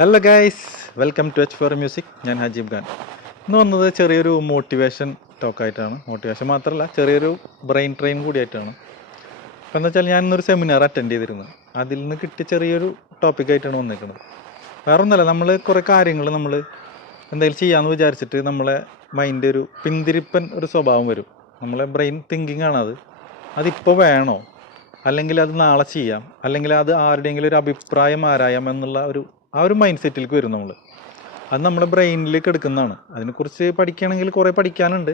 Hello guys welcome to H four music ഞാൻ ഹജീബ് ഖാൻ. ഇന്ന് വന്നത് ചെറിയൊരു മോട്ടിവേഷൻ ടോക്കായിട്ടാണ് മോട്ടിവേഷൻ മാത്രമല്ല ചെറിയൊരു ബ്രെയിൻ ട്രെയിൻ കൂടിയായിട്ടാണ്. അപ്പോൾ എന്താ വെച്ചാൽ ഞാൻ ഇന്നൊരു സെമിനാർ അറ്റൻഡ് ചെയ്തിരുന്നു. അതിൽ നിന്ന് കിട്ടിയ ചെറിയൊരു ടോപ്പിക്കായിട്ടാണ് വന്നിരിക്കുന്നത് വേറെ ഒന്നുമല്ല നമ്മൾ കുറേ കാര്യങ്ങൾ നമ്മൾ എന്തെങ്കിലും ചെയ്യാമെന്ന് വിചാരിച്ചിട്ട് നമ്മളെ മൈൻഡ് ഒരു പിന്തിരിപ്പൻ ഒരു സ്വഭാവം വരും. നമ്മളെ ബ്രെയിൻ തിങ്കിങ് ആണത് അതിപ്പോൾ വേണോ? അല്ലെങ്കിൽ അത് നാളെ ചെയ്യാം. അല്ലെങ്കിൽ അത് ആരുടെയെങ്കിലും ഒരു അഭിപ്രായം ആരായാം എന്നുള്ള ഒരു ആ ഒരു മൈൻഡ് സെറ്റിലേക്ക് വരും നമ്മൾ അത് നമ്മുടെ ബ്രെയിനിലേക്ക് എടുക്കുന്നതാണ്. അതിനെക്കുറിച്ച് പഠിക്കുകയാണെങ്കിൽ കുറേ പഠിക്കാനുണ്ട്.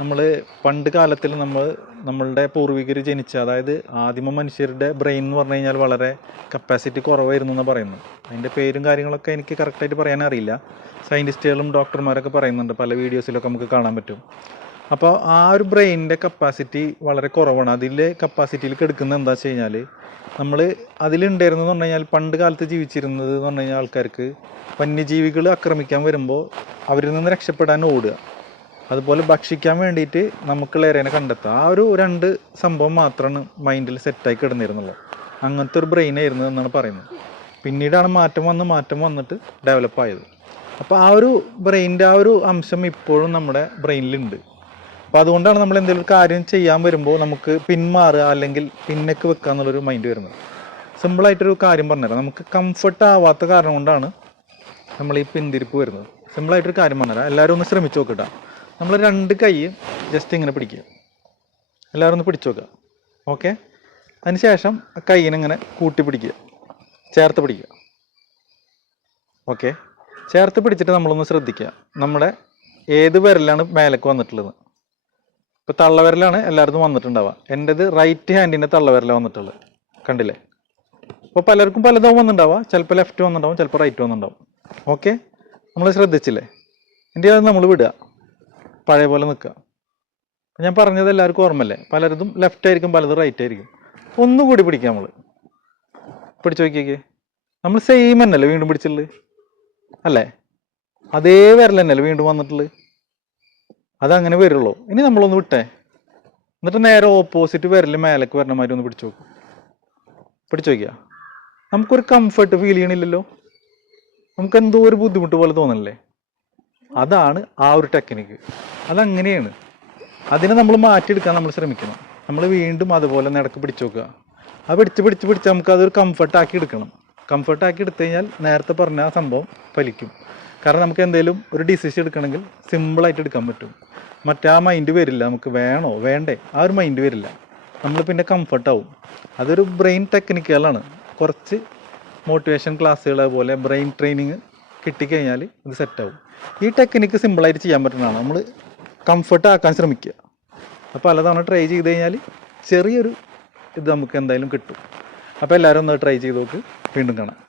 നമ്മൾ പണ്ട് കാലത്തിൽ നമ്മൾ നമ്മളുടെ പൂർവികർ ജനിച്ച അതായത് ആദിമ മനുഷ്യരുടെ ബ്രെയിൻ എന്ന് പറഞ്ഞു കഴിഞ്ഞാൽ വളരെ കപ്പാസിറ്റി കുറവായിരുന്നു എന്ന് പറയുന്നു അതിന്റെ പേരും കാര്യങ്ങളൊക്കെ എനിക്ക് കറക്റ്റായിട്ട് പറയാൻ അറിയില്ല. സയന്റിസ്റ്റുകളും ഡോക്ടർമാരൊക്കെ പറയുന്നുണ്ട്. പല വീഡിയോസിലൊക്കെ നമുക്ക് കാണാൻ പറ്റും. അപ്പോൾ ആ ഒരു ബ്രെയിനിന്റെ കപ്പാസിറ്റി വളരെ കുറവാണ്. അതിലെ കപ്പാസിറ്റിയിൽ കെടുക്കുന്നത് എന്താ വെച്ച് കഴിഞ്ഞാൽ നമ്മൾ അതിലുണ്ടായിരുന്നു എന്ന് പറഞ്ഞു കഴിഞ്ഞാൽ പണ്ട് കാലത്ത് ജീവിച്ചിരുന്നത് എന്ന് പറഞ്ഞു കഴിഞ്ഞാൽ ആൾക്കാർക്ക് വന്യജീവികൾ ആക്രമിക്കാൻ വരുമ്പോൾ അവരിൽ നിന്ന് രക്ഷപ്പെടാൻ ഓടുക. അതുപോലെ ഭക്ഷിക്കാൻ വേണ്ടിയിട്ട് നമുക്കുള്ള ഇരേനെ കണ്ടെത്തുക. ആ ഒരു രണ്ട് സംഭവം മാത്രമാണ് മൈൻഡിൽ സെറ്റായി കിടന്നിരുന്നുള്ളൂ. അങ്ങനത്തെ ഒരു ബ്രെയിൻ ആയിരുന്നു എന്നാണ് പറയുന്നത്. പിന്നീടാണ് മാറ്റം വന്ന് മാറ്റം വന്നിട്ട് ഡെവലപ്പായത് അപ്പോൾ ആ ഒരു ബ്രെയിനിന്റെ ആ ഒരു അംശം ഇപ്പോഴും നമ്മുടെ ബ്രെയിനിലുണ്ട് അപ്പോൾ അതുകൊണ്ടാണ് നമ്മൾ എന്തെങ്കിലും ഒരു കാര്യം ചെയ്യാൻ വരുമ്പോൾ നമുക്ക് പിന്മാറുക അല്ലെങ്കിൽ പിന്നക്ക് വെക്കുക എന്നുള്ളൊരു മൈൻഡ് വരുന്നത്. സിമ്പിളായിട്ടൊരു കാര്യം പറഞ്ഞുതരാം. നമുക്ക് കംഫർട്ട് ആവാത്ത കാരണം കൊണ്ടാണ് നമ്മൾ ഈ പിന്തിരിപ്പ് വരുന്നത്. സിമ്പിളായിട്ടൊരു കാര്യം പറഞ്ഞുതരാം. എല്ലാവരും ഒന്ന് ശ്രമിച്ചു നോക്കട്ടാ നമ്മൾ രണ്ട് കൈ ജസ്റ്റ് ഇങ്ങനെ പിടിക്കുക. എല്ലാവരും ഒന്ന് പിടിച്ചു നോക്കുക ഓക്കെ അതിനുശേഷം കൈയിനെ ഇങ്ങനെ കൂട്ടി പിടിക്കുക. ചേർത്ത് പിടിക്കുക. ഓക്കെ ചേർത്ത് പിടിച്ചിട്ട് നമ്മളൊന്ന് ശ്രദ്ധിക്കുക. നമ്മുടെ ഏത് വിരലാണ് മേലേക്ക് വന്നിട്ടുള്ളത്? ഇപ്പോൾ തള്ളവിരലാണ് എല്ലായിടത്തും വന്നിട്ടുണ്ടാവുക. എന്റെത് റൈറ്റ് ഹാൻഡിന്റെ തള്ളവിരലാണ് വന്നിട്ടുള്ളത്. കണ്ടില്ലേ? അപ്പോൾ പലർക്കും പലതും വന്നിട്ടുണ്ടാവുക. ചിലപ്പോൾ ലെഫ്റ്റ് വന്നിട്ടുണ്ടാവും ചിലപ്പോൾ റൈറ്റ് വന്നിട്ടുണ്ടാവും. ഓക്കെ നമ്മൾ ശ്രദ്ധിച്ചില്ലേ? എന്റെ അത് നമ്മൾ വിടുക. പഴയ പോലെ നിൽക്കുക. ഞാൻ പറഞ്ഞത് എല്ലാവർക്കും ഓർമ്മല്ലേ പലരതും ലെഫ്റ്റ് ആയിരിക്കും പലതും റൈറ്റ് ആയിരിക്കും. ഒന്നുകൂടി പിടിക്കാം നമ്മൾ പിടിച്ചു നോക്കിയേക്ക്. നമ്മൾ സെയിം തന്നെയല്ലേ വീണ്ടും പിടിച്ചിട്ടുള്ളത്? അല്ലേ? അതേ വിരൽ തന്നെയല്ലേ വീണ്ടും വന്നിട്ടുള്ളത്? അതങ്ങനെ വരുള്ളൂ. ഇനി നമ്മളൊന്ന് വിട്ടേ. എന്നിട്ട് നേരെ ഓപ്പോസിറ്റ് വിരൽ മേലേക്ക് വരണ മാതിരി ഒന്ന് പിടിച്ചു നോക്കും. പിടിച്ചു നോക്കിയാ? നമുക്കൊരു കംഫർട്ട് ഫീൽ ചെയ്യണില്ലല്ലോ. നമുക്ക് എന്തോ ഒരു ബുദ്ധിമുട്ട് പോലെ തോന്നണില്ലേ? അതാണ് ആ ഒരു ടെക്നിക്ക് അതങ്ങനെയാണ്. അതിനെ നമ്മൾ മാറ്റിയെടുക്കാൻ നമ്മൾ ശ്രമിക്കണം. നമ്മൾ വീണ്ടും അതുപോലെ നടക്ക് പിടിച്ചു നോക്കുക. ആ പിടിച്ച് പിടിച്ച് പിടിച്ച് നമുക്ക് അതൊരു കംഫർട്ടാക്കി എടുക്കണം. കംഫർട്ടാക്കി എടുത്തു കഴിഞ്ഞാൽ നേരത്തെ പറഞ്ഞ ആ സംഭവം ഫലിക്കും. കാരണം നമുക്ക് എന്തെങ്കിലും ഒരു ഡിസിഷൻ എടുക്കണമെങ്കിൽ സിമ്പിളായിട്ട് എടുക്കാൻ പറ്റും. മറ്റേ ആ മൈൻഡ് വരില്ല നമുക്ക് വേണോ വേണ്ടേ? ആ ഒരു മൈൻഡ് വരില്ല. നമ്മൾ പിന്നെ കംഫർട്ടാവും അതൊരു ബ്രെയിൻ ടെക്നിക്കുകളാണ് കുറച്ച് മോട്ടിവേഷൻ ക്ലാസ്സുകളെ പോലെ ബ്രെയിൻ ട്രെയിനിങ് കിട്ടിക്കഴിഞ്ഞാൽ ഇത് സെറ്റാവും ഈ ടെക്നിക്ക് സിമ്പിളായിട്ട് ചെയ്യാൻ പറ്റുന്നതാണ്. നമ്മൾ കംഫർട്ട് ആക്കാൻ ശ്രമിക്കുക. അപ്പോൾ പലതവണ ട്രൈ ചെയ്ത് കഴിഞ്ഞാൽ ചെറിയൊരു ഇത് നമുക്ക് എന്തായാലും കിട്ടും. അപ്പോൾ എല്ലാവരും ഒന്ന് ട്രൈ ചെയ്ത് നോക്ക്. വീണ്ടും കാണാം.